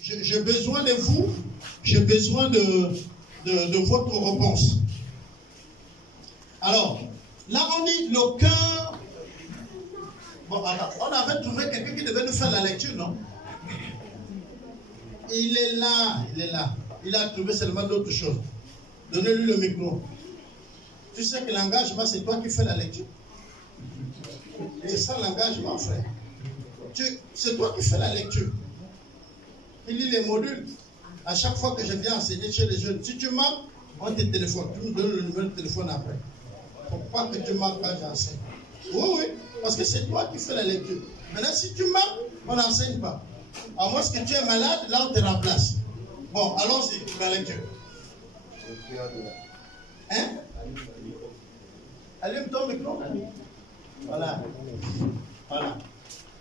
j'ai besoin de vous, j'ai besoin de votre réponse. Alors, là on dit le cœur. Bon, attends, on avait trouvé quelqu'un qui devait nous faire la lecture, non? Il est là, il est là. Il a trouvé seulement d'autres choses. Donnez-lui le micro. Tu sais que l'engagement, c'est toi qui fais la lecture. C'est ça l'engagement, frère. C'est toi qui fais la lecture. Il lit les modules. À chaque fois que je viens enseigner chez les jeunes, si tu manques, on te téléphone. Tu me donnes le numéro de téléphone après. Il ne faut pas que tu manques quand j'enseigne. Oui, oui, parce que c'est toi qui fais la lecture. Maintenant, si tu manques, on n'enseigne pas. À moins que tu es malade, là on te remplace. Bon, allons-y, la lecture. Hein? Allume ton micro. Voilà. Voilà.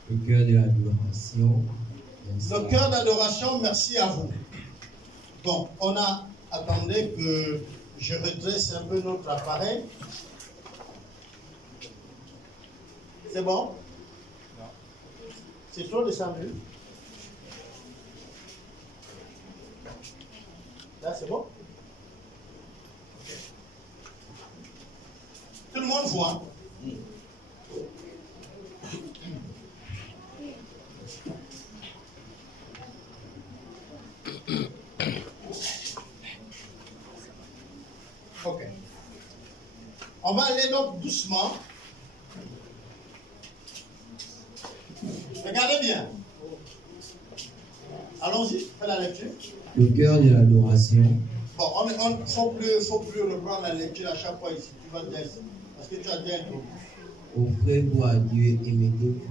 Le cœur de l'adoration. Le cœur d'adoration, merci à vous. Bon, on a attendu que je redresse un peu notre appareil. C'est bon? Non. C'est trop descendu. Là, c'est bon? Okay. Tout le monde voit. Ok. On va aller donc doucement. Regardez bien. Allons-y, fais la lecture. Le cœur de l'adoration. Bon, faut plus reprendre la lecture à chaque fois ici. Tu vas dire, parce que tu as dit un truc. Offrez-vous à Dieu et mettez-vous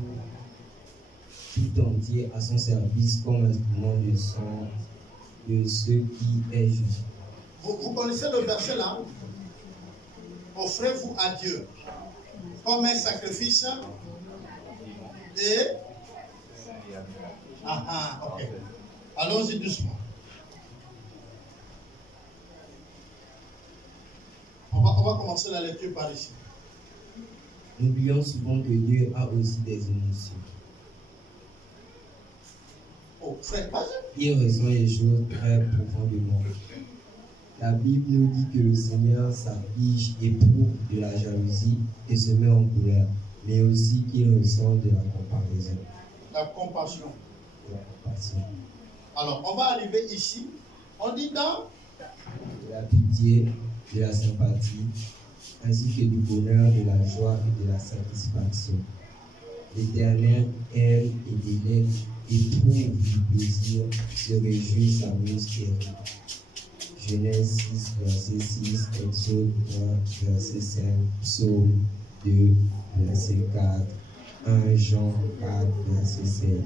tout entier à son service comme instrument de son, de ce qui est juste. Vous connaissez le verset là? Offrez-vous à Dieu comme un sacrifice et... ok. Allons-y doucement. On va commencer la lecture par ici. Nous oublions souvent que Dieu a aussi des émotions. Oh, frère, vas-y. Il ressent les choses très profondément. La Bible nous dit que le Seigneur s'afflige, éprouve de la jalousie et se met en colère, mais aussi qu'il ressent de la comparaison. La compassion. La compassion. Alors, on va arriver ici. On dit dans de la pitié, de la sympathie, ainsi que du bonheur, de la joie et de la satisfaction. L'Éternel aime et délègue, éprouve du plaisir, se réjouit, s'amuse et rit. Genèse 6, verset 6, Exode 3, verset 5, Psaume 2, verset 4, 1 Jean 4, verset 16.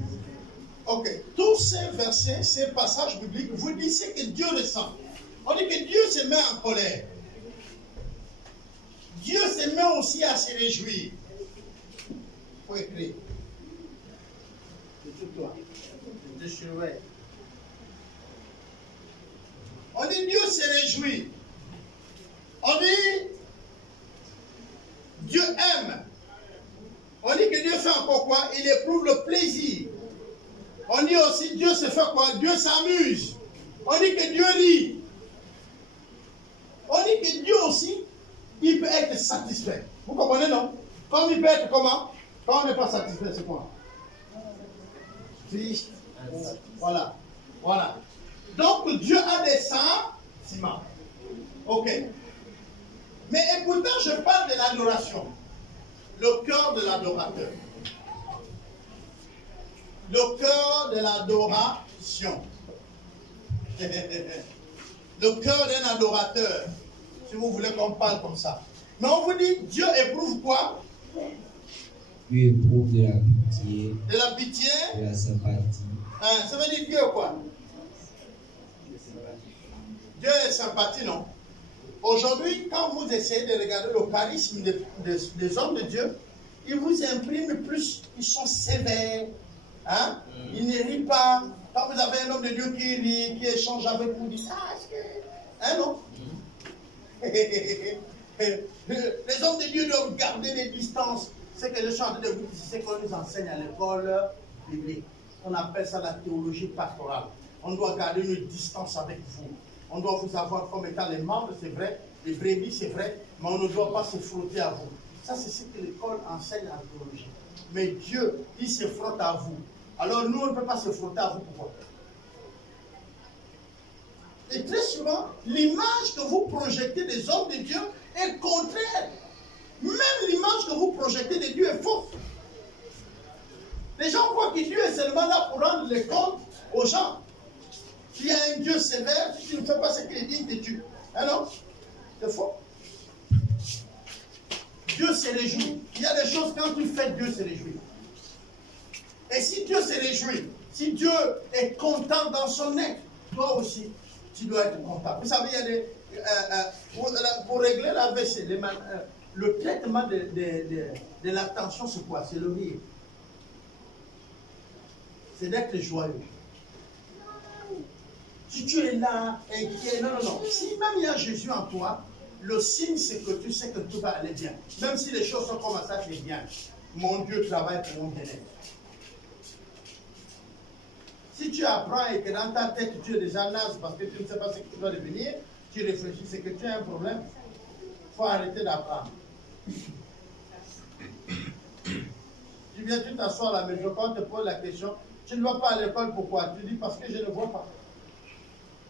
Ok, tous ces versets, ces passages bibliques, vous dites ce que Dieu ressent. On dit que Dieu se met en colère. Dieu se met aussi à se réjouir. Il faut écrire. C'est tout toi. Je surveille. On dit Dieu se réjouit. On dit Dieu aime. On dit que Dieu fait encore quoi? Il éprouve le plaisir. On dit aussi Dieu se fait quoi? Dieu s'amuse. On dit que Dieu rit. On dit que Dieu aussi, il peut être satisfait. Vous comprenez, non? Comme il peut être comment? Quand on n'est pas satisfait, c'est quoi? Triste. Voilà. Voilà. Donc Dieu a des sentiments. Ok. Mais écoutez, je parle de l'adoration. Le cœur de l'adorateur. Le cœur de l'adoration. Le cœur d'un adorateur. Si vous voulez qu'on parle comme ça. Mais on vous dit, Dieu éprouve quoi? Dieu éprouve de la pitié. De la pitié. De la sympathie. Hein, ça veut dire Dieu quoi? Dieu est sympathie, non? Aujourd'hui, quand vous essayez de regarder le charisme des hommes de Dieu, ils vous impriment plus, ils sont sévères, hein? Ils ne rient pas. Quand vous avez un homme de Dieu qui rit, qui échange avec vous, dit, hein, non? Les hommes de Dieu doivent garder les distances. C'est que je suis en train de vous dire, c'est ce qu'on nous enseigne à l'école biblique. On appelle ça la théologie pastorale. On doit garder une distance avec vous. On doit vous avoir comme étant les membres, c'est vrai, les brebis, c'est vrai, mais on ne doit pas se frotter à vous. Ça, c'est ce que l'école enseigne en théologie. Mais Dieu, il se frotte à vous. Alors nous, on ne peut pas se frotter à vous. Pourquoi? Et très souvent, l'image que vous projetez des hommes de Dieu est contraire. Même l'image que vous projetez de Dieu est fausse. Les gens croient que Dieu est seulement là pour rendre les comptes aux gens. Il y a un Dieu sévère, si tu ne fais pas ce qu'il dit, tu tues. Ah non, c'est faux. Dieu se réjouit. Il y a des choses, quand tu fais, Dieu se réjouit. Et si Dieu se réjouit, si Dieu est content dans son être, toi aussi, tu dois être content. Vous savez, il y a des... pour régler l'AVC, le traitement de l'attention, c'est quoi? C'est le rire. C'est d'être joyeux. Si tu es là, inquiet, non. Si même il y a Jésus en toi, le signe c'est que tu sais que tout va aller bien. Même si les choses sont comme ça, c'est bien. Mon Dieu travaille pour mon bien-être. Si tu apprends et que dans ta tête tu es déjà naze parce que tu ne sais pas ce que tu dois devenir, tu réfléchis, c'est que tu as un problème. Il faut arrêter d'apprendre. Tu viens, tu t'assois à la maison, quand on te pose la question, tu ne vas pas à l'école, pourquoi? Tu dis parce que je ne vois pas.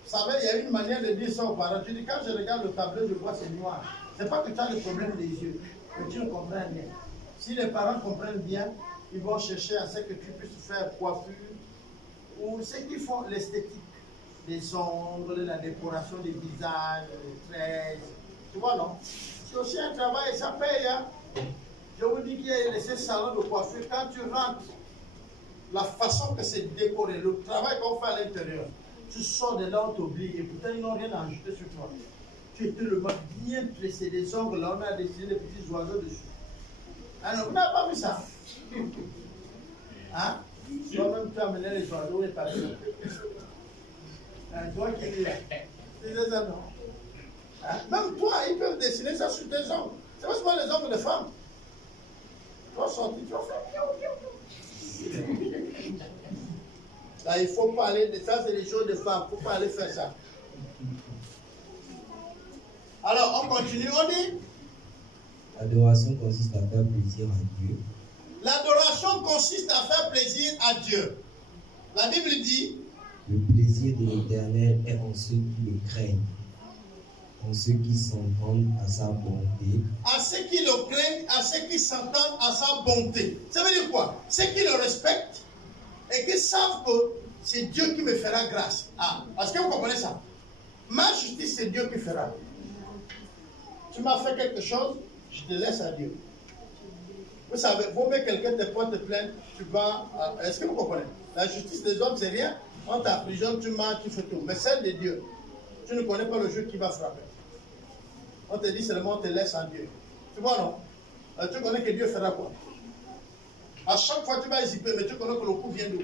Vous savez, il y a une manière de dire ça aux parents. Tu dis, quand je regarde le tableau, je vois c'est noir. Ce n'est pas que tu as le problème des yeux, mais tu ne comprends rien. Si les parents comprennent bien, ils vont chercher à ce que tu puisses faire coiffure ou ce qu'ils font, l'esthétique. Les ongles, la décoration des visages, les tresses. Tu vois, non? C'est aussi un travail, ça paye. Hein? Je vous dis qu'il y a ces salons de coiffure. Quand tu rentres, la façon que c'est décoré, le travail qu'on fait à l'intérieur, tu sors de là, on t'oublie, et pourtant ils n'ont rien à ajouter sur toi. Tu étais le mode bien tressé, des ongles, là on a dessiné des petits oiseaux dessus. Alors, vous n'avez pas vu ça? Hein? Toi-même, tu as amené les oiseaux et pas sûr. Toi qui es là. C'est ça, non? Hein? Même toi, ils peuvent dessiner ça sur tes ongles. C'est pas seulement les ongles de femmes. Tu vas sortir, tu vas faire. Là, il faut parler de ça, c'est les choses de femmes. Il ne faut pas aller faire ça. Alors, on continue, on dit. L'adoration consiste à faire plaisir à Dieu. L'adoration consiste à faire plaisir à Dieu. La Bible dit. Le plaisir de l'Éternel est en ceux qui le craignent, en ceux qui s'entendent à sa bonté. À ceux qui le craignent, à ceux qui s'entendent à sa bonté. Ça veut dire quoi? Ceux qui le respectent et qui savent que c'est Dieu qui me fera grâce. Ah, est-ce que vous comprenez ça? Ma justice, c'est Dieu qui fera. Tu m'as fait quelque chose, je te laisse à Dieu. Vous savez, vaut mieux quelqu'un te porte plainte, tu vas... Est-ce que vous comprenez? La justice des hommes, c'est rien. On t'emprisonne, tu mens, tu fais tout. Mais celle de Dieu, tu ne connais pas le jour qui va frapper. On te dit seulement, on te laisse en Dieu. Tu vois, non? Tu connais que Dieu fera quoi? À chaque fois, tu vas hésiter, mais tu connais que le coup vient d'où?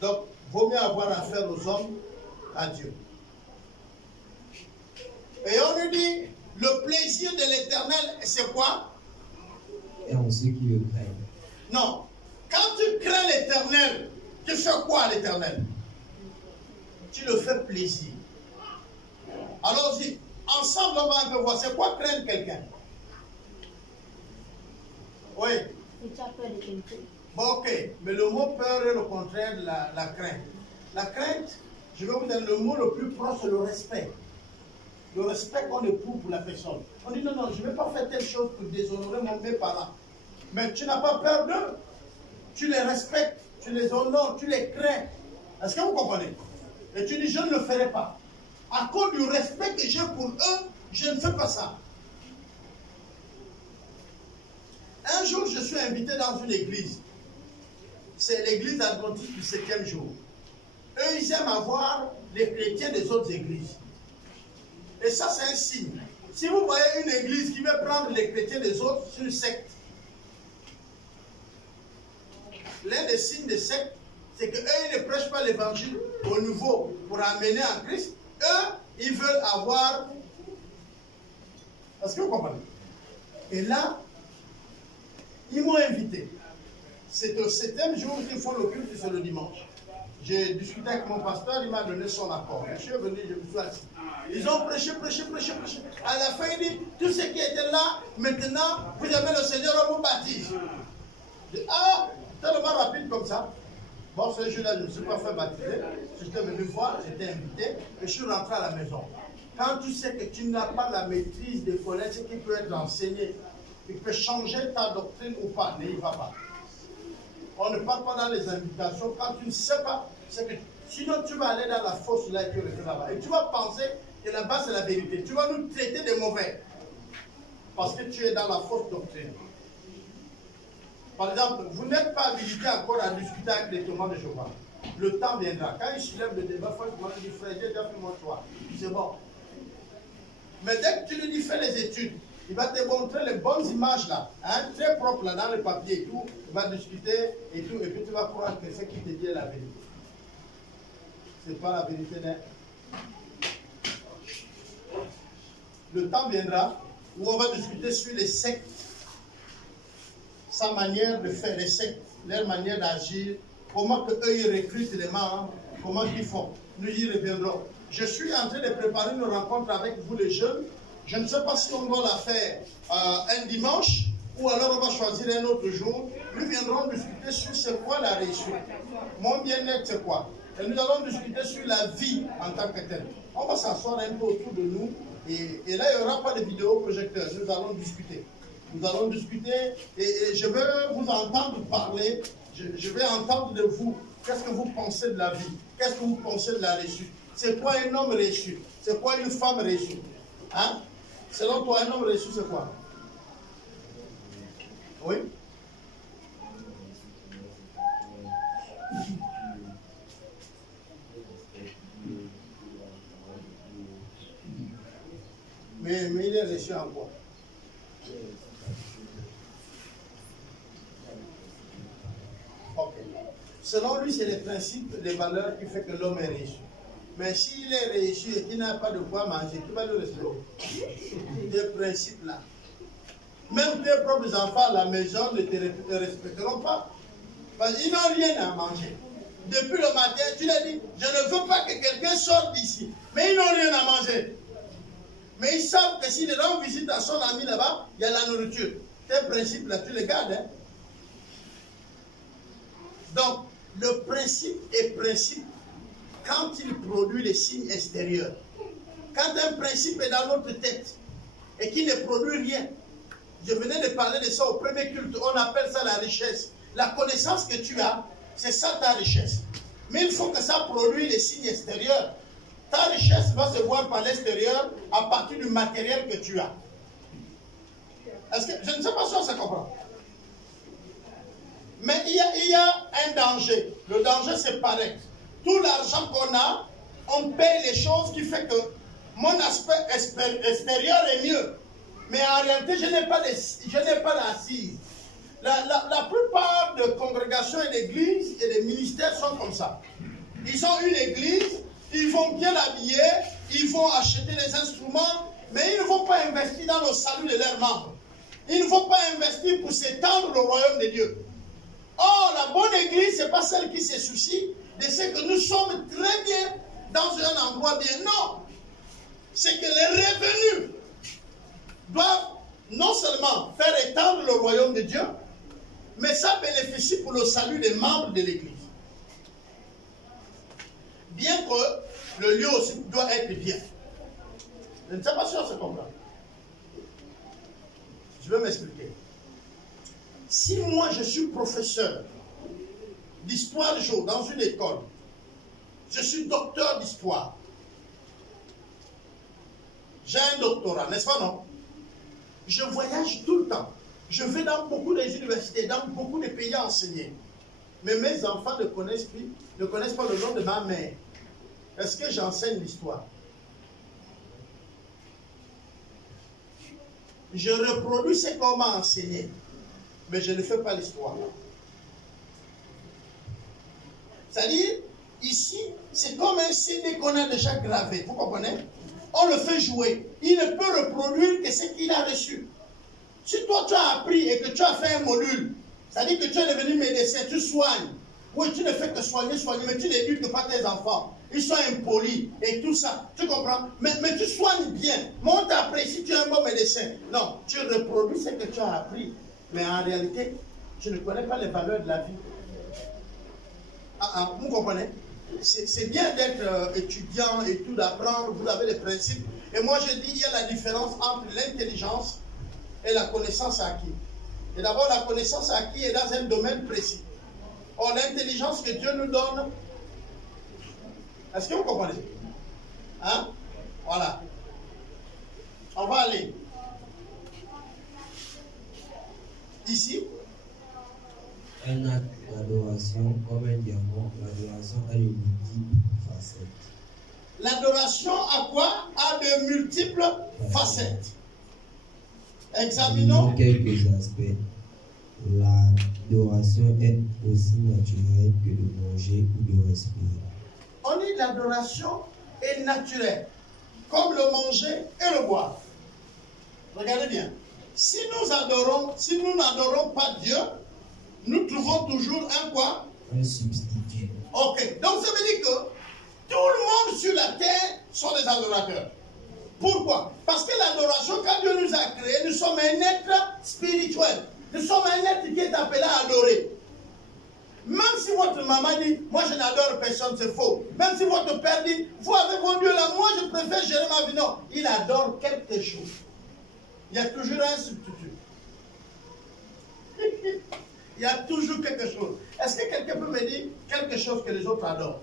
Donc, vaut mieux avoir affaire aux hommes qu'à Dieu. Et on nous dit, le plaisir de l'Éternel, c'est quoi? Et en ceux qui le craignent. Non. Quand tu crains l'Éternel, tu fais quoi à l'Éternel? Tu le fais plaisir. Allons-y. Ensemble, on va un peu voir. C'est quoi craindre quelqu'un? Oui. Tu as peur de quelqu'un. Bon, ok. Mais le mot peur est le contraire de la crainte. La crainte, je vais vous donner le mot le plus proche, c'est le respect. Le respect qu'on éprouve pour la personne. On dit non, je ne vais pas faire telle chose pour déshonorer mes parents. Mais tu n'as pas peur d'eux. Tu les respectes, tu les honores, tu les crains. Est-ce que vous comprenez? Et tu dis, je ne le ferai pas. À cause du respect que j'ai pour eux, je ne fais pas ça. Un jour, je suis invité dans une église. C'est l'église adventiste du 7e jour. Eux, ils aiment avoir les chrétiens des autres églises. Et ça, c'est un signe. Si vous voyez une église qui veut prendre les chrétiens des autres, c'est une secte. L'un des signes de secte, c'est qu'eux, ils ne prêchent pas l'évangile au nouveau pour amener en Christ. Eux, ils veulent avoir... Est-ce que vous comprenez? Et là, ils m'ont invité. C'est au 7e jour qu'ils font le culte, c'est le dimanche. j'ai discuté avec mon pasteur, il m'a donné son accord. Je suis venu, je me suis assis. Ils ont prêché. À la fin, il dit, tous ceux qui étaient là, maintenant, vous avez le Seigneur, on vous baptise. Je dis, ah, tellement rapide comme ça. Bon, ce jour-là, je ne me suis pas fait baptiser. J'étais venu voir, j'étais invité, et je suis rentré à la maison. Quand tu sais que tu n'as pas la maîtrise de connaître ce qui peut être enseigné, qui peut changer ta doctrine ou pas, ne y va pas. On ne parle pas dans les invitations. Quand tu ne sais pas, c'est que sinon tu vas aller dans la fausse là et tu restes là-bas. Et tu vas penser que là-bas c'est la vérité. Tu vas nous traiter de mauvais. Parce que tu es dans la fausse doctrine. Par exemple, vous n'êtes pas habilité encore à discuter avec les témoins de Jéhovah. Le temps viendra. Quand il soulève le débat, il faut que tu dis, frère, j'ai déjà fait mon choix. C'est bon. Mais dès que tu lui dis, fais les études, il va te montrer les bonnes images là, hein, très propres là, dans le papier et tout. Il va discuter et tout, et puis tu vas croire que ce qu'il te dit est la vérité. Ce n'est pas la vérité d'un. Le temps viendra où on va discuter sur les sectes, sa manière de faire les sectes, leur manière d'agir, comment eux ils recrutent les membres, comment ils font. Nous y reviendrons. Je suis en train de préparer une rencontre avec vous les jeunes. Je ne sais pas si on doit la faire un dimanche ou alors on va choisir un autre jour. Nous viendrons discuter sur c'est quoi la réussite. Mon bien-être c'est quoi. Et nous allons discuter sur la vie en tant que telle. On va s'asseoir un peu autour de nous et là il n'y aura pas de vidéoprojecteur. Nous allons discuter. Nous allons discuter et je veux vous entendre parler. Je vais entendre de vous. Qu'est-ce que vous pensez de la vie? Qu'est-ce que vous pensez de la réussite? C'est quoi un homme réussi? C'est quoi une femme réussie? Hein? Selon toi, un homme réussi, c'est quoi? Oui? Mais il est réussi en quoi? Ok. Selon lui, c'est les principes, les valeurs qui font que l'homme est réussi. Mais s'il est réussi et qu'il n'a pas de quoi manger, tu vas le respecter. Des principes là. Même tes propres enfants à la maison ne te respecteront pas. Parce qu'ils n'ont rien à manger. Depuis le matin, tu l'as dit, je ne veux pas que quelqu'un sorte d'ici. Mais ils n'ont rien à manger. Mais ils savent que s'il rend visite à son ami là-bas, il y a la nourriture. Tes principes là, tu les gardes. Hein? Donc, le principe est principe quand il produit les signes extérieurs. Quand un principe est dans notre tête et qu'il ne produit rien, je venais de parler de ça au premier culte, on appelle ça la richesse. La connaissance que tu as, c'est ça ta richesse. Mais il faut que ça produise les signes extérieurs. Ta richesse va se voir par l'extérieur à partir du matériel que tu as. Est-ce que, je ne sais pas si on se comprend. Mais il y a un danger. Le danger, c'est pareil. Tout l'argent qu'on a, on paye les choses qui fait que mon aspect extérieur est mieux. Mais en réalité, je n'ai pas l'assise. La plupart de congrégations et d'églises et des ministères sont comme ça. Ils ont une église, ils vont bien l'habiller, ils vont acheter des instruments, mais ils ne vont pas investir dans le salut de leurs membres. Ils ne vont pas investir pour s'étendre au royaume de Dieu. Or, la bonne église, ce n'est pas celle qui se soucie de ce que nous sommes très bien dans un endroit bien. Non. C'est que les revenus doivent non seulement faire étendre le royaume de Dieu, mais ça bénéficie pour le salut des membres de l'église. Bien que le lieu aussi doit être bien. Je ne sais pas si on se comprend. Je vais m'expliquer. Si moi je suis professeur d'histoire géo dans une école, je suis docteur d'histoire, j'ai un doctorat, n'est-ce pas non? Je voyage tout le temps. Je vais dans beaucoup d'universités, dans beaucoup de pays enseigner. Mais mes enfants ne connaissent pas le nom de ma mère. Est-ce que j'enseigne l'histoire? Je reproduis ce qu'on m'a enseigné, mais je ne fais pas l'histoire. C'est-à-dire, ici, c'est comme un CD qu'on a déjà gravé. Vous comprenez? On le fait jouer. Il ne peut reproduire que ce qu'il a reçu. Si toi, tu as appris et que tu as fait un module, c'est-à-dire que tu es devenu médecin, tu soignes, Oui, tu ne fais que soigner, mais tu n'éduques pas tes enfants. Ils sont impolis et tout ça. Tu comprends? Mais tu soignes bien. Moi, on t'apprécie, tu es un bon médecin. Non, tu reproduis ce que tu as appris. Mais en réalité, tu ne connais pas les valeurs de la vie. Vous comprenez? C'est bien d'être étudiant et tout, d'apprendre, vous avez les principes. Et moi, je dis, il y a la différence entre l'intelligence et la connaissance acquise. Et d'abord, la connaissance acquise est dans un domaine précis. Or, l'intelligence que Dieu nous donne, est-ce que vous comprenez? Hein? Voilà. On va aller ici. Un acte d'adoration comme un diamant, l'adoration a de multiples facettes. L'adoration a quoi? A de multiples facettes. Examinons quelques aspects. L'adoration est aussi naturelle que de manger ou de respirer. On dit l'adoration est naturelle, comme le manger et le boire. Regardez bien. Si nous n'adorons pas Dieu, nous trouvons toujours un quoi? Un substitut. Ok. Donc ça veut dire que tout le monde sur la terre sont des adorateurs. Pourquoi? Parce que l'adoration, quand Dieu nous a créés, nous sommes un être spirituel. Nous sommes un être qui est appelé à adorer. Même si votre maman dit, moi je n'adore personne, c'est faux. Même si votre père dit, vous avez mon Dieu là, moi je préfère gérer ma vie. Non, il adore quelque chose. Il y a toujours un substitut. Il y a toujours quelque chose. Est-ce que quelqu'un peut me dire quelque chose que les autres adorent?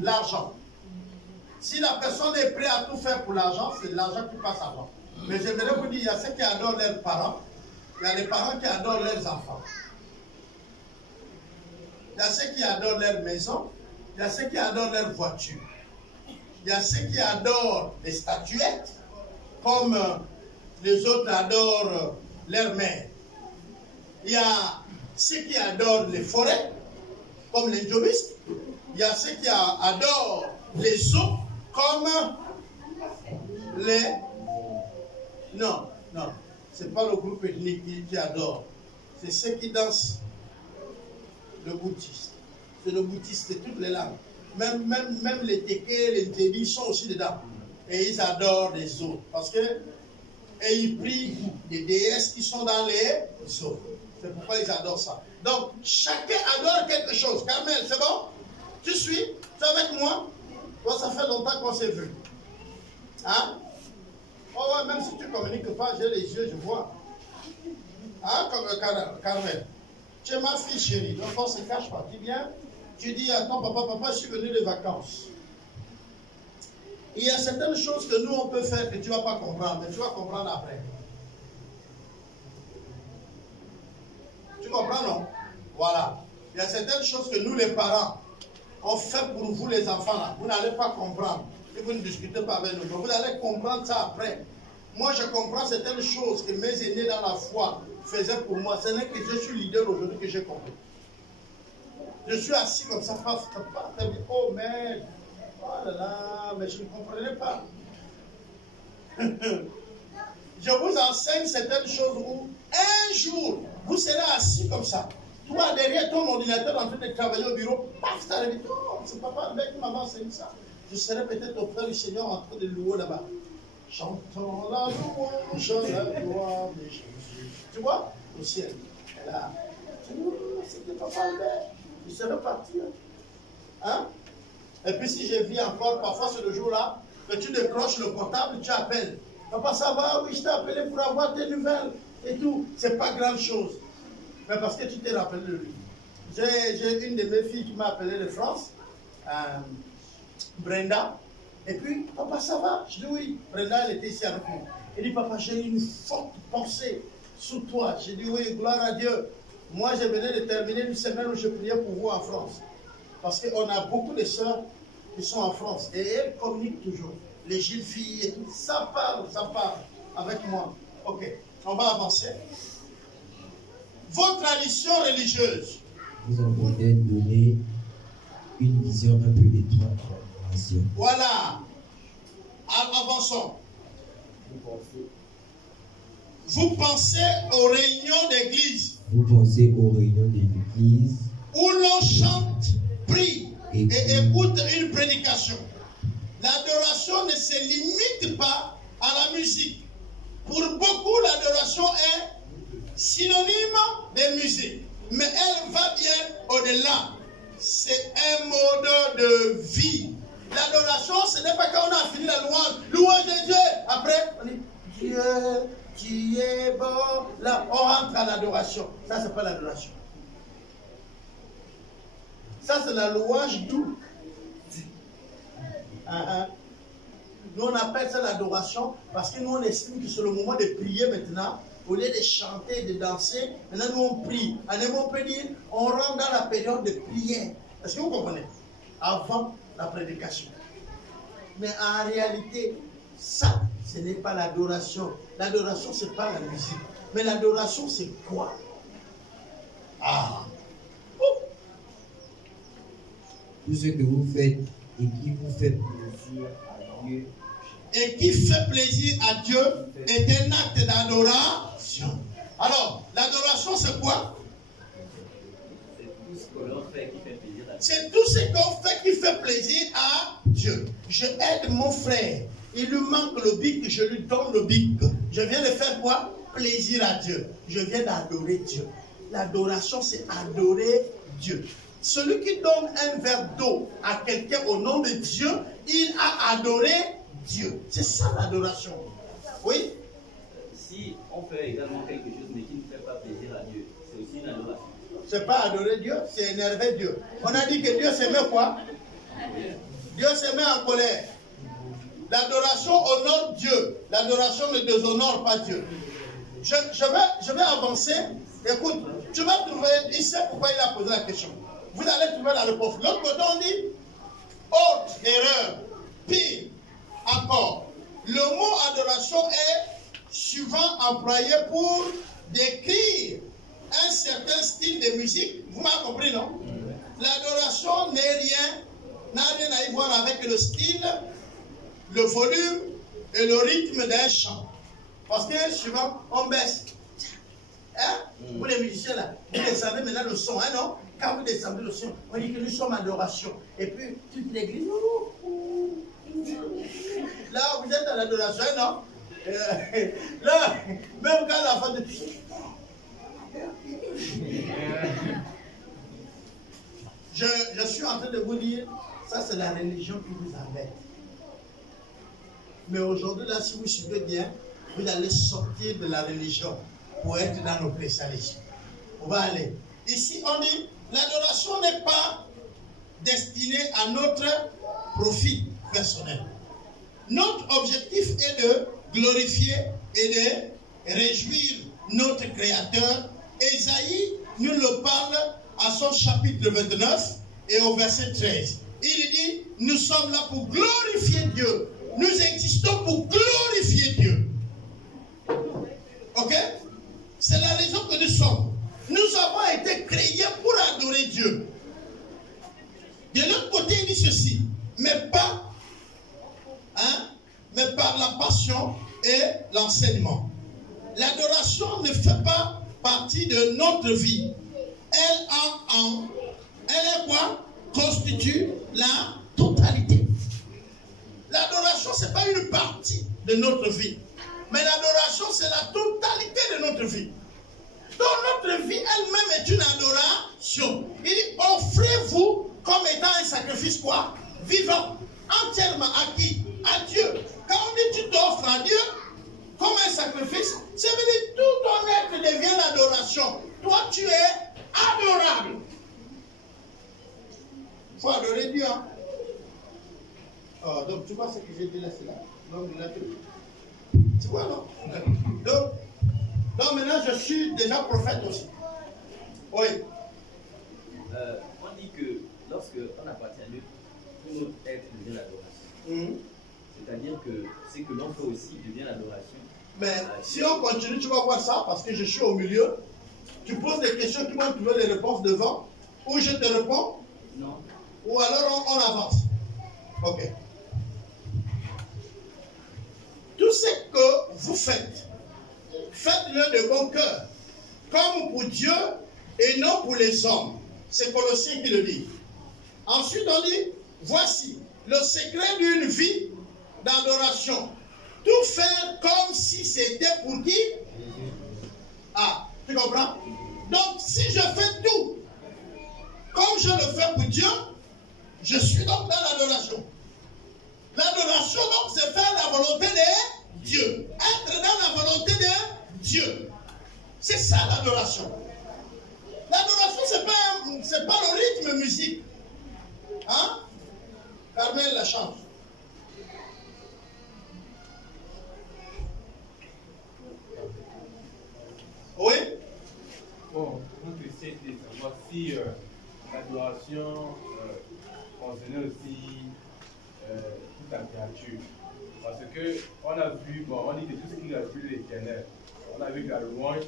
L'argent. Si la personne est prête à tout faire pour l'argent, c'est l'argent qui passe avant. Mais j'aimerais vous dire, il y a ceux qui adorent leurs parents, il y a les parents qui adorent leurs enfants. Il y a ceux qui adorent leur maison, il y a ceux qui adorent leur voiture. Il y a ceux qui adorent les statuettes, comme les autres adorent leur mère. Il y a ceux qui adorent les forêts, comme les hindouistes. Il y a ceux qui adorent les eaux, comme les... Non, ce n'est pas le groupe ethnique qui adore. C'est ceux qui dansent le bouddhiste. C'est le bouddhiste de toutes les langues. Même les Téké, les Tédis sont aussi dedans. Et ils adorent les eaux. Parce que et ils prient des déesses qui sont dans les eaux. C'est pourquoi ils adorent ça. Donc, chacun adore quelque chose. Carmel, c'est bon? Tu suis? Tu es avec moi? Bon, ça fait longtemps qu'on s'est vu. Hein? Oh ouais, même si tu ne communiques pas, j'ai les yeux, je vois. Hein, Carmel? Tu es ma fille chérie, donc on ne se cache pas. Tu viens, tu dis à ton papa, je suis venu de vacances. Il y a certaines choses que nous, on peut faire que tu ne vas pas comprendre, mais tu vas comprendre après. Tu comprends, non? Voilà. Il y a certaines choses que nous, les parents, on fait pour vous, les enfants, là. Vous n'allez pas comprendre. Si vous ne discutez pas avec nous, vous allez comprendre ça après. Moi, je comprends certaines choses que mes aînés dans la foi faisaient pour moi. Ce n'est que je suis leader aujourd'hui que j'ai compris. Je suis assis comme ça, oh merde, oh là là, mais je ne comprenais pas. Je vous enseigne certaines choses où un jour, vous serez assis comme ça. Toi, derrière ton ordinateur en train de travailler au bureau, paf, ça arrive. Oh, c'est papa avec maman, c'est ça. Je serai peut-être auprès du Seigneur en train de louer là-bas. Chantons la louange, la gloire de Jésus. Tu vois, au ciel. Et là, c'était papa avec. Je serai parti. Hein? Et puis si je vis encore, parfois c'est le jour-là, que tu décroches le portable, tu appelles. Papa, ça va? Oui, je t'ai appelé pour avoir tes nouvelles et tout. C'est pas grande chose. Mais parce que tu t'es rappelé de lui. J'ai une de mes filles qui m'a appelé de France, Brenda. Et puis, papa, ça va? Je dis oui. Brenda, elle était ici avec moi. Elle dit, papa, j'ai une forte pensée sur toi. J'ai dit oui, gloire à Dieu. Moi, je venais de terminer une semaine où je priais pour vous en France. Parce qu'on a beaucoup de sœurs qui sont en France. Et elles communiquent toujours. Les jeunes filles et tout. Ça parle avec moi. Ok, on va avancer. Vos traditions religieuses. Vous en pouvez donner une vision un peu étroite de la nation. Voilà. Avançons. Vous pensez aux réunions d'église. Vous pensez aux réunions de l'église où l'on chante, prie et écoute une prédication. L'adoration ne se limite pas à la musique. Pour beaucoup, l'adoration est synonyme de musique. Mais elle va bien au-delà. C'est un mode de vie. L'adoration, ce n'est pas quand on a fini la louange. Louange de Dieu. Après, on dit Dieu, tu es bon. Là, on rentre à l'adoration. Ça, c'est pas l'adoration. Ça, c'est la louange douce. Nous, on appelle ça l'adoration parce que nous, on estime que c'est le moment de prier maintenant. Au lieu de chanter, de danser, maintenant, nous, on prie. En un mot, on peut dire, on rentre dans la période de prière. Est-ce que vous comprenez? Avant la prédication. Mais en réalité, ça, ce n'est pas l'adoration. L'adoration, ce n'est pas la musique. Mais l'adoration, c'est quoi? Tout ce que vous faites et qui vous fait plaisir à Dieu. Et qui fait plaisir à Dieu est un acte d'adoration. Alors, l'adoration, c'est quoi? C'est tout ce que l'on fait qui fait plaisir à Dieu. C'est tout ce qu'on fait qui fait plaisir à Dieu. Je aide mon frère. Il lui manque le bic, je lui donne le bic. Je viens de faire quoi? Plaisir à Dieu. Je viens d'adorer Dieu. L'adoration, c'est adorer Dieu. Celui qui donne un verre d'eau à quelqu'un au nom de Dieu, il a adoré Dieu. C'est ça l'adoration. Oui? Si on fait également quelque chose mais qui ne fait pas plaisir à Dieu, c'est aussi une adoration. C'est pas adorer Dieu, c'est énerver Dieu. On a dit que Dieu se met quoi? Dieu se met en colère. L'adoration honore Dieu. L'adoration ne déshonore pas Dieu. Je vais avancer. Écoute, tu vas trouver, il sait pourquoi il a posé la question. Vous allez trouver la réponse. L'autre côté, on dit haute erreur, pire encore. Le mot adoration est souvent employé pour décrire un certain style de musique. Vous m'avez compris, non? L'adoration n'a rien à y voir avec le style, le volume et le rythme d'un chant. Parce que souvent, on baisse. Hein? Vous les musiciens là, vous descendez maintenant le son, hein, non? Quand vous descendez le son, on dit que nous sommes en adoration. Et puis, toute l'église, là, vous êtes en adoration, non? Là, même quand la femme de je suis en train de vous dire, ça c'est la religion qui vous embête. Mais aujourd'hui, là, si vous suivez bien, vous allez sortir de la religion pour être dans nos spécialistes. On va aller. Ici, on dit, l'adoration n'est pas destinée à notre profit personnel. Notre objectif est de glorifier et de réjouir notre Créateur. Ésaïe nous le parle à son chapitre 29 et au verset 13. Il dit, nous sommes là pour glorifier Dieu. Nous existons pour glorifier Dieu. Ok? C'est la raison que nous sommes. Nous avons été créés pour adorer Dieu. De l'autre côté, il dit ceci, mais par la passion et l'enseignement. L'adoration ne fait pas partie de notre vie. Elle est quoi? Constitue la totalité. L'adoration, ce n'est pas une partie de notre vie. Mais l'adoration, c'est la totalité de notre vie. Donc notre vie elle-même est une adoration. Il dit, offrez-vous comme étant un sacrifice quoi? Vivant. Entièrement à qui? À Dieu. Quand on dit tu t'offres à Dieu comme un sacrifice, ça veut dire tout ton être devient l'adoration. Toi tu es adorable. Il faut adorer Dieu. Hein? Oh, donc tu vois ce que j'ai dit là, c'est là. Donc là, tu vois non? Donc maintenant je suis déjà prophète aussi. Oui. On dit que lorsque on appartient à Dieu, tout notre être devient l'adoration. C'est-à-dire que ce que l'on fait aussi devient l'adoration. Mais si on continue, tu vas voir ça, parce que je suis au milieu. Tu poses des questions qui vont trouver les réponses devant, ou je te réponds, non. Ou alors on avance. Ok. Tout ce que vous faites, faites-le de bon cœur, comme pour Dieu et non pour les hommes. C'est Colossiens qui le dit. Ensuite, on dit, voici le secret d'une vie d'adoration. Tout faire comme si c'était pour qui? Ah, tu comprends? Donc, si je fais tout comme je le fais pour Dieu, je suis donc dans l'adoration. L'adoration, donc, c'est faire la volonté de Dieu. Être dans la volonté de Dieu. C'est ça l'adoration. L'adoration, c'est pas le rythme musique. Hein? Carmel la chante. Oui? Bon, notre essai de savoir si l'adoration concernait aussi toute la créature. Parce que on a vu, bon, on dit que tout ce qui a vu l'Éternel. On a vu que la louange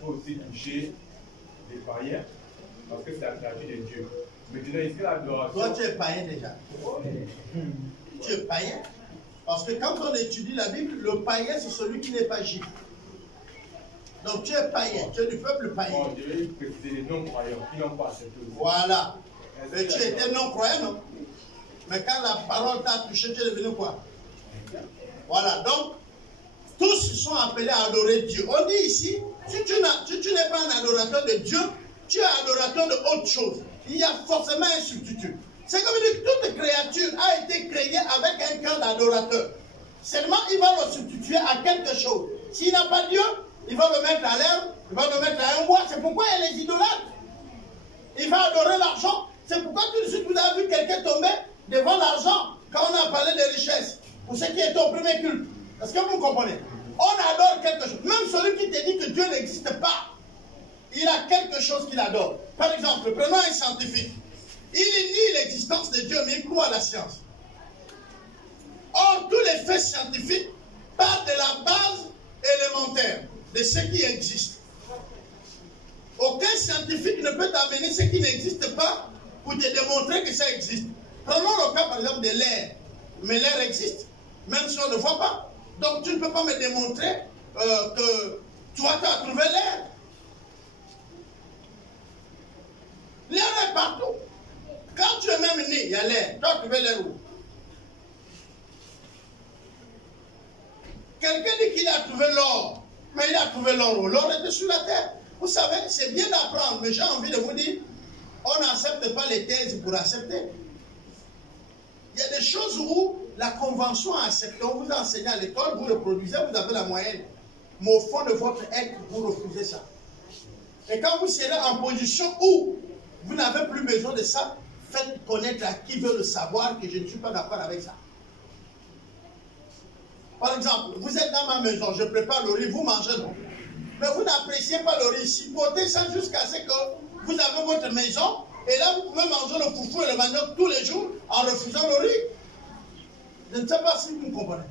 peut aussi toucher les païens, parce que c'est la créature de Dieu. Maintenant, est-ce que l'adoration. Toi, tu es païen déjà. Tu es païen. Parce que quand on étudie la Bible, le païen, c'est celui qui n'est pas juif. Donc tu es païen, tu es du peuple païen. Bon, je vais préciser les non-croyants qui n'ont pas accepté aussi. Voilà. Et tu étais non-croyant, non? Mais quand la parole t'a touché, tu es devenu quoi? Voilà. Donc, tous sont appelés à adorer Dieu. On dit ici, si tu n'es pas un adorateur de Dieu, tu es adorateur de autre chose. Il y a forcément un substitut. C'est comme dire que toute créature a été créée avec un cœur d'adorateur. Seulement, il va le substituer à quelque chose. S'il n'a pas Dieu, il va le mettre à l'herbe, il va le mettre à un bois. C'est pourquoi il y a les idolâtres. Il va adorer l'argent. C'est pourquoi tout de suite vous avez vu quelqu'un tomber devant l'argent quand on a parlé des richesses. Pour ceux qui étaient au premier culte. Est-ce que vous comprenez? On adore quelque chose. Même celui qui te dit que Dieu n'existe pas, il a quelque chose qu'il adore. Par exemple, prenons un scientifique. Il nie l'existence de Dieu, mais il croit à la science. Or, tous les faits scientifiques partent de la base élémentaire de ce qui existe. Aucun scientifique ne peut t'amener ce qui n'existe pas pour te démontrer que ça existe. Prenons le cas par exemple de l'air. Mais l'air existe, même si on ne voit pas. Donc tu ne peux pas me démontrer que toi tu as trouvé l'air. L'air est partout. Quand tu es même né, il y a l'air. Tu as trouvé l'air où? Quelqu'un dit qu'il a trouvé l'or. Mais il a trouvé l'or où? L'or était sur la terre. Vous savez, c'est bien d'apprendre, mais j'ai envie de vous dire, on n'accepte pas les thèses pour accepter. Il y a des choses où la convention a accepté. On vous enseigne à l'école, vous reproduisez, vous avez la moyenne. Mais au fond de votre être, vous refusez ça. Et quand vous serez en position où vous n'avez plus besoin de ça, faites connaître à qui veut le savoir que je ne suis pas d'accord avec ça. Par exemple, vous êtes dans ma maison, je prépare le riz, vous mangez, non? Mais vous n'appréciez pas le riz. Supportez ça jusqu'à ce que vous avez votre maison, et là vous pouvez manger le foufou et le manioc tous les jours en refusant le riz. Je ne sais pas si vous me comprenez.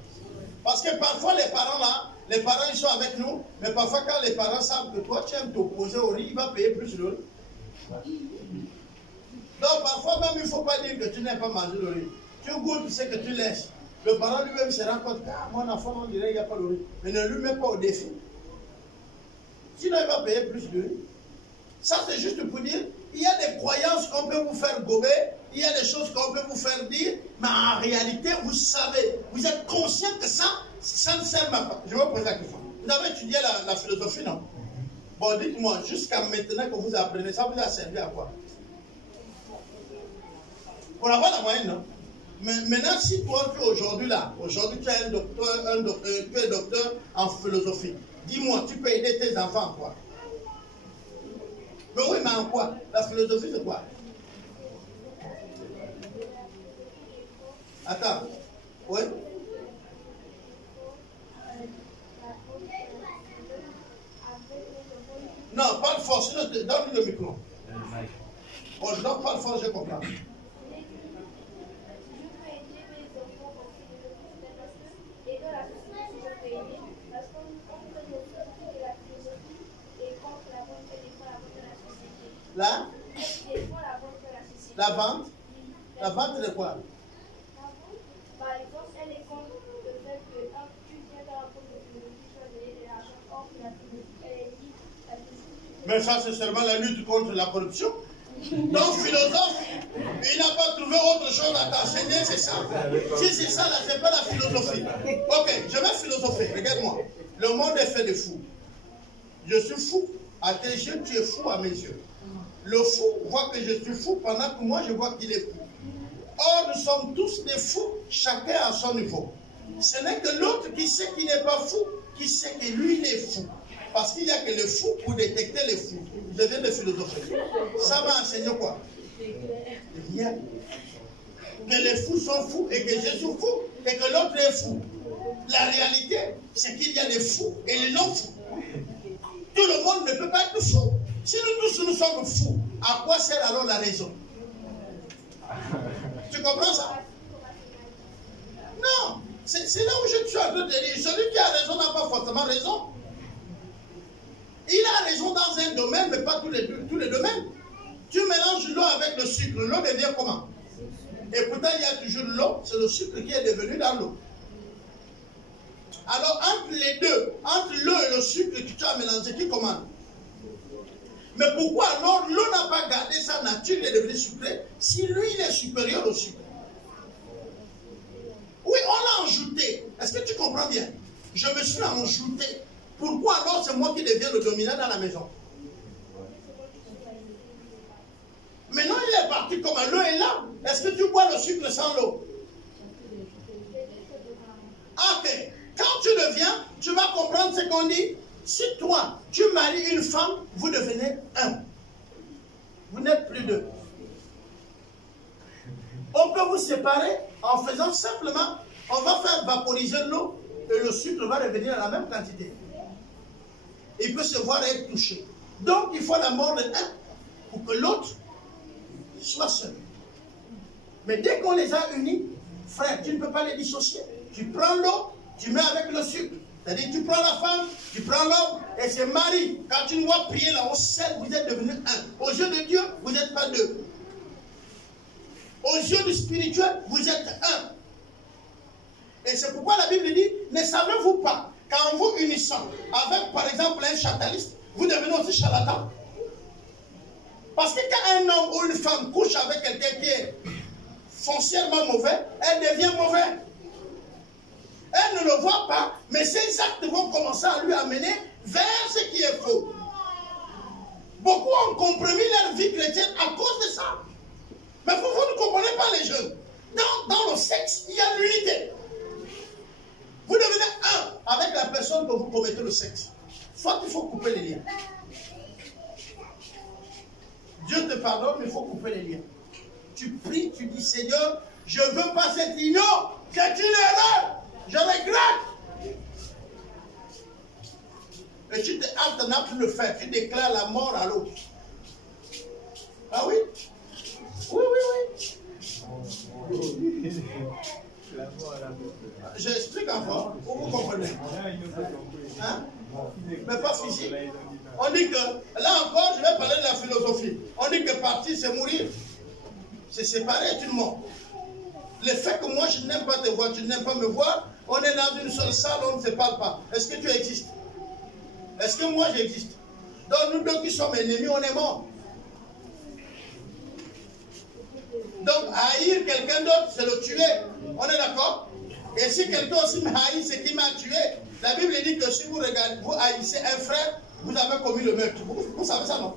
Parce que parfois les parents là, les parents ils sont avec nous, mais parfois quand les parents savent que toi tu aimes t'opposer au riz, il va payer plus le riz. Donc parfois même il ne faut pas dire que tu n'aimes pas manger le riz. Tu goûtes ce que tu laisses. Le parent lui-même se rend compte que mon enfant on dirait qu'il n'y a pas le riz. Mais ne lui mets pas au défi. Sinon il va payer plus de riz. Ça c'est juste pour dire, il y a des croyances qu'on peut vous faire gober, il y a des choses qu'on peut vous faire dire, mais en réalité vous savez, vous êtes conscient que ça ne sert même pas. Je vais vous poser la question. Vous avez étudié la philosophie, non? Bon, dites-moi, jusqu'à maintenant que vous apprenez, ça vous a servi à quoi? Pour avoir la moyenne, non? Mais maintenant, si toi, tu es aujourd'hui là, aujourd'hui tu es tu es docteur en philosophie, dis-moi, tu peux aider tes enfants en quoi? Mais oui, mais en quoi? La philosophie, c'est quoi? Attends. Oui? Non, parle fort, sinon donne-lui le micro. Bon, je donne parle fort, je comprends. Là? La vente? La vente de quoi? Par exemple, elle est contre le fait que quand tu viens dans la propre de philosophie, tu vas donner de l'argent. Or, la philosophie, elle est dit, la Mais ça, c'est seulement la lutte contre la corruption. Donc, philosophe, il n'a pas trouvé autre chose à t'enseigner, c'est ça. Si c'est ça, là, c'est pas la philosophie. Ok, je vais philosopher, regarde-moi. Le monde est fait de fous. Je suis fou. À tes yeux, tu es fou à mes yeux. Le fou voit que je suis fou pendant que moi, je vois qu'il est fou. Or, nous sommes tous des fous, chacun à son niveau. Ce n'est que l'autre qui sait qu'il n'est pas fou, qui sait que lui, il est fou. Parce qu'il n'y a que le fou pour détecter les fous. Je viens de philosopher. Ça m'a enseigné quoi? Rien. Que les fous sont fous et que je suis fou et que l'autre est fou. La réalité, c'est qu'il y a des fous et les non-fous. Tout le monde ne peut pas être fou. Si nous tous nous sommes fous, à quoi sert alors la raison? Tu comprends ça? Non. C'est là où je suis en train de dire. Celui qui a raison n'a pas forcément raison. Il a raison dans un domaine, mais pas tous les domaines. Tu mélanges l'eau avec le sucre. L'eau devient comment? Et pourtant, il y a toujours l'eau. C'est le sucre qui est devenu dans l'eau. Alors, entre les deux, entre l'eau et le sucre que tu as mélangé, qui commande? Mais pourquoi alors l'eau n'a pas gardé sa nature, il est devenu sucré, si lui, il est supérieur au sucre? Oui, on l'a ajouté. Est-ce que tu comprends bien? Je me suis ajouté. Pourquoi alors c'est moi qui deviens le dominant dans la maison? Maintenant, il est parti comme l'eau est là. Est-ce que tu bois le sucre sans l'eau? Ok. Quand tu le viens, tu vas comprendre ce qu'on dit. Si toi, tu maries une femme, vous devenez un. Vous n'êtes plus deux. On peut vous séparer en faisant simplement, on va faire vaporiser l'eau et le sucre va revenir à la même quantité. Il peut se voir être touché. Donc, il faut la mort de un pour que l'autre soit seul. Mais dès qu'on les a unis, frère, tu ne peux pas les dissocier. Tu prends l'eau, tu mets avec le sucre. C'est-à-dire, tu prends la femme, tu prends l'homme, et c'est Marie. Quand tu nous vois prier là, au ciel, vous êtes devenus un. Aux yeux de Dieu, vous n'êtes pas deux. Aux yeux du spirituel, vous êtes un. Et c'est pourquoi la Bible dit, ne savez-vous pas qu'en vous unissant avec, par exemple, un châtaliste, vous devenez aussi charlatan? Parce que quand un homme ou une femme couche avec quelqu'un qui est foncièrement mauvais, elle devient mauvaise. Elle ne le voit pas, mais ces actes vont commencer à lui amener vers ce qui est faux. Beaucoup ont compromis leur vie chrétienne à cause de ça. Mais vous ne comprenez pas les jeunes. Dans le sexe, il y a l'unité. Vous devenez un avec la personne que vous commettez le sexe. Soit il faut couper les liens. Dieu te pardonne, mais il faut couper les liens. Tu pries, tu dis Seigneur, je ne veux pas cette union, c'est une erreur. Je regrette. Et tu te hâtes n'a plus le faire. Tu déclares la mort à l'autre. Ah oui? Oui, oui, oui. J'explique encore. Vous comprenez? Hein? Mais pas physique. On dit que, là encore, je vais parler de la philosophie. On dit que partir, c'est mourir. C'est séparer, c'est une mort. Le fait que moi, je n'aime pas te voir, tu n'aimes pas me voir, on est dans une seule salle, on ne se parle pas. Est-ce que tu existes? Est-ce que moi, j'existe? Donc, nous deux qui sommes ennemis, on est morts. Donc, haïr quelqu'un d'autre, c'est le tuer. On est d'accord? Et si quelqu'un aussi m'haït, c'est qui m'a tué. La Bible dit que si vous regardez, vous haïssez un frère, vous avez commis le meurtre. Vous savez ça, non?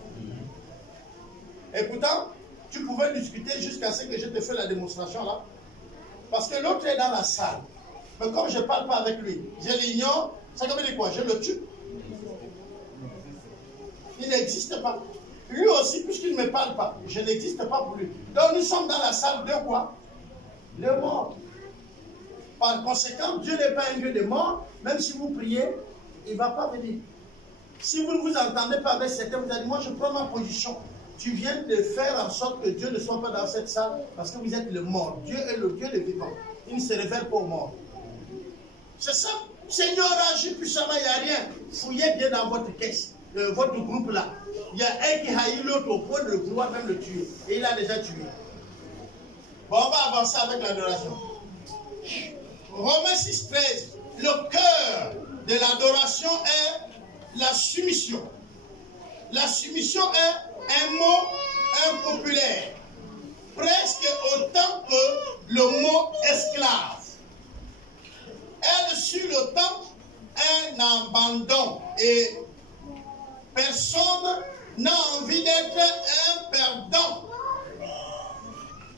Et pourtant, tu pouvais discuter jusqu'à ce que je te fasse la démonstration là. Parce que l'autre est dans la salle. Mais comme je ne parle pas avec lui, je l'ignore, ça veut dire quoi? Je le tue. Il n'existe pas. Lui aussi, puisqu'il ne me parle pas, je n'existe pas pour lui. Donc nous sommes dans la salle de quoi? De mort. Par conséquent, Dieu n'est pas un Dieu de mort. Même si vous priez, il ne va pas venir. Si vous ne vous entendez pas avec certains, vous allez dire, moi je prends ma position. Tu viens de faire en sorte que Dieu ne soit pas dans cette salle parce que vous êtes le mort. Dieu est le Dieu des vivants. Il ne se révèle pas aux morts. C'est ça. Seigneur, agis puissamment, il n'y a rien. Fouillez bien dans votre caisse, votre groupe là. Il y a un qui haït l'autre au point de vouloir même le tuer. Et il a déjà tué. Bon, on va avancer avec l'adoration. Romains 6, 13. Le cœur de l'adoration est la soumission. la soumission est un mot impopulaire, presque autant que le mot esclave. Elle suit le temps un abandon et personne n'a envie d'être un perdant.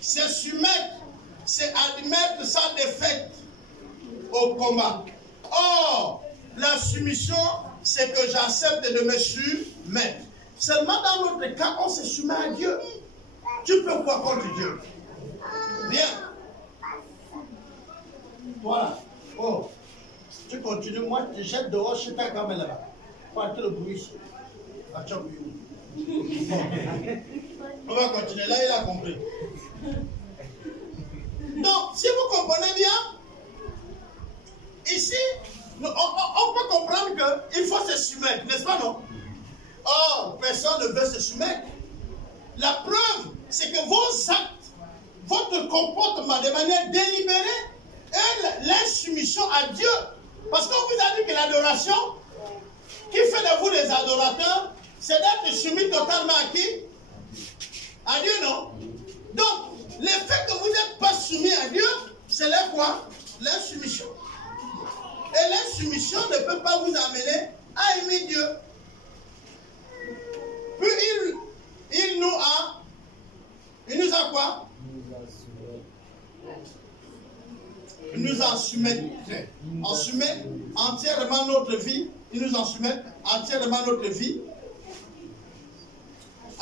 Se soumettre, c'est admettre sa défaite au combat. Or, la soumission, c'est que j'accepte de me soumettre. Seulement dans notre cas, on se soumet à Dieu. Tu peux quoi contre Dieu? Bien. Voilà. Oh. Tu continues, moi, je te jette dehors, je t'ai quand même là-bas. Partez le bruit ici. On va continuer. Là, il a compris. Donc, si vous comprenez bien, ici, on peut comprendre qu'il faut se soumettre, n'est-ce pas, non? Or, personne ne veut se soumettre. La preuve, c'est que vos actes, votre comportement de manière délibérée est l'insoumission à Dieu. Parce qu'on vous a dit que l'adoration, qui fait de vous des adorateurs, c'est d'être soumis totalement à qui? À Dieu, non? Donc, le fait que vous n'êtes pas soumis à Dieu, c'est là quoi? L'insoumission. Et l'insoumission ne peut pas vous amener à aimer Dieu. Puis il nous a quoi? Il nous a soumis. On soumet entièrement notre vie. Il nous en soumet entièrement notre vie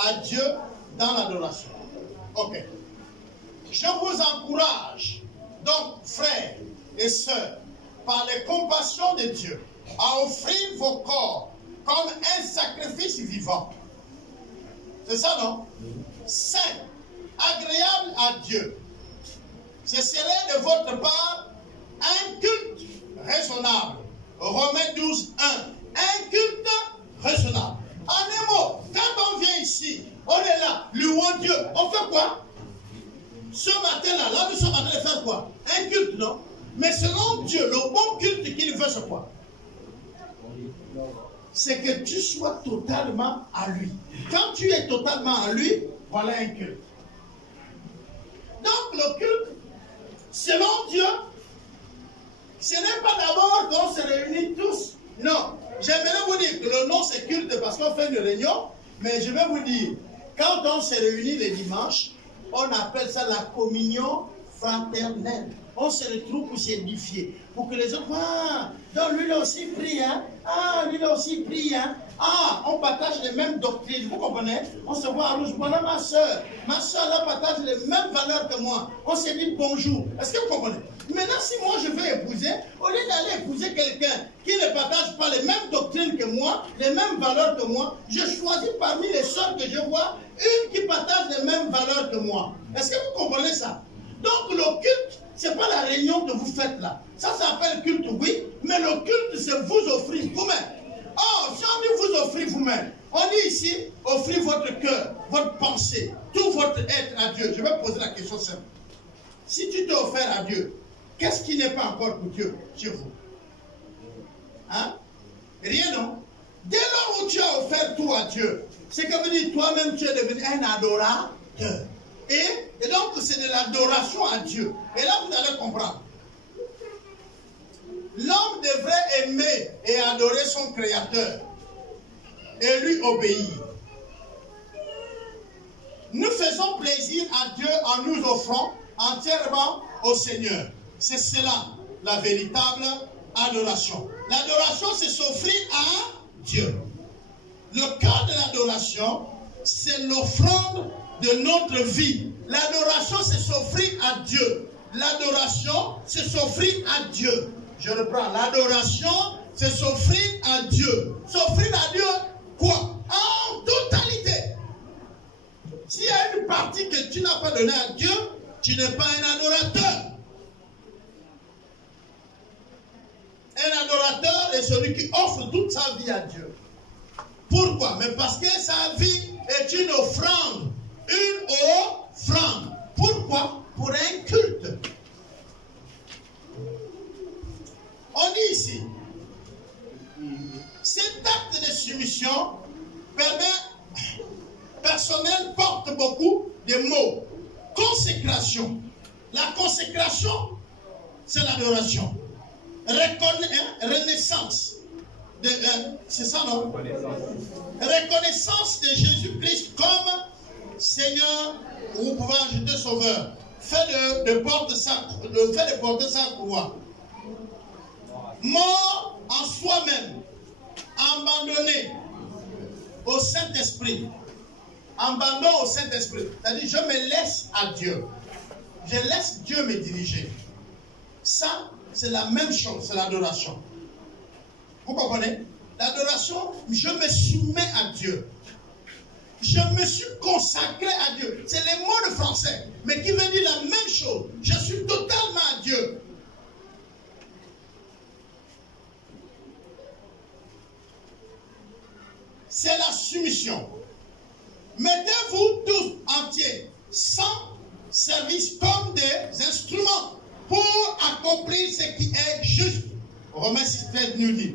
à Dieu dans l'adoration. Ok. Je vous encourage, donc, frères et sœurs, par les compassions de Dieu, à offrir vos corps comme un sacrifice vivant. C'est ça, non? Saint, agréable à Dieu. Ce serait de votre part un culte raisonnable. Romains 12, 1. Un culte raisonnable. En un mot, quand on vient ici, on est là, louons Dieu. On fait quoi? Ce matin-là, là, nous sommes en train de faire quoi? Un culte, non? Mais selon Dieu, le bon culte qu'il veut, c'est quoi? C'est que tu sois totalement à lui. Quand tu es totalement à lui, voilà un culte. Donc, le culte, selon Dieu, ce n'est pas d'abord qu'on se réunit tous. Non. J'aimerais vous dire que le nom c'est culte parce qu'on fait une réunion, mais je vais vous dire, quand on se réunit le dimanche, on appelle ça la communion fraternelle. On se retrouve pour s'édifier, pour que les autres voient, donc lui il a aussi pris, hein? Ah, lui il a aussi pris, hein? Ah, on partage les mêmes doctrines, vous comprenez? On se voit à rouge, voilà ma soeur là partage les mêmes valeurs que moi. On se dit bonjour. Est-ce que vous comprenez? Maintenant, si moi je veux épouser, au lieu d'aller épouser quelqu'un qui ne partage pas les mêmes doctrines que moi, les mêmes valeurs que moi, je choisis parmi les sœurs que je vois, une qui partage les mêmes valeurs que moi. Est-ce que vous comprenez ça? Donc le culte, ce n'est pas la réunion que vous faites là. Ça s'appelle culte, oui, mais le culte, c'est vous offrir vous-même. Oh, si on dit vous offrir vous-même, on dit ici, offrir votre cœur, votre pensée, tout votre être à Dieu. Je vais poser la question simple. Si tu t'es offert à Dieu, qu'est-ce qui n'est pas encore pour Dieu chez vous? Hein? Rien, non? Dès lors où tu as offert tout à Dieu, c'est que veut dire toi-même tu es devenu un adorateur. Et donc c'est de l'adoration à Dieu. Et là vous allez comprendre. L'homme devrait aimer et adorer son Créateur et lui obéir. Nous faisons plaisir à Dieu en nous offrant entièrement au Seigneur. C'est cela la véritable adoration. L'adoration, c'est s'offrir à Dieu. Le cœur de l'adoration, c'est l'offrande de notre vie. L'adoration, c'est s'offrir à Dieu. L'adoration, c'est s'offrir à Dieu. Je reprends. L'adoration, c'est s'offrir à Dieu. S'offrir à Dieu, quoi? En totalité. S'il y a une partie que tu n'as pas donnée à Dieu, tu n'es pas un adorateur. Un adorateur est celui qui offre toute sa vie à Dieu. Pourquoi? Mais parce que sa vie est une offrande. Une offrande. Pourquoi? Pour un culte. On dit ici, cet acte de soumission permet mot consécration. La consécration, c'est l'adoration. Renaissance. C'est ça, non? Reconnaissance de Jésus-Christ comme Seigneur, ou vous pouvez ajouter Sauveur. Fait de porter sa croix. Mort en soi-même. Abandonné au Saint-Esprit. Abandon au Saint-Esprit. C'est-à-dire, je me laisse à Dieu. Je laisse Dieu me diriger. Ça, c'est la même chose, c'est l'adoration. Vous comprenez? L'adoration, je me soumets à Dieu. Je me suis consacré à Dieu. C'est les mots de français, mais qui veut dire la même chose. Je suis totalement à Dieu. C'est la soumission. Mettez-vous tous entiers, sans service, comme des instruments pour accomplir ce qui est juste. Romains 6,13 nous dit,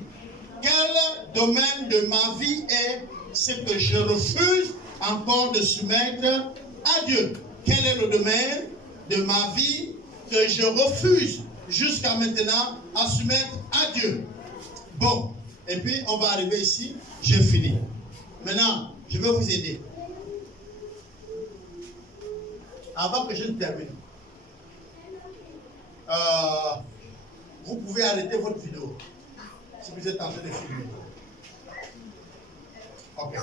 quel domaine de ma vie est ce que je refuse encore de soumettre à Dieu? Quel est le domaine de ma vie que je refuse jusqu'à maintenant à soumettre à Dieu? Bon, et puis on va arriver ici, j'ai fini. Maintenant, je vais vous aider. Avant que je ne termine, vous pouvez arrêter votre vidéo si vous êtes en train de filmer. Ok.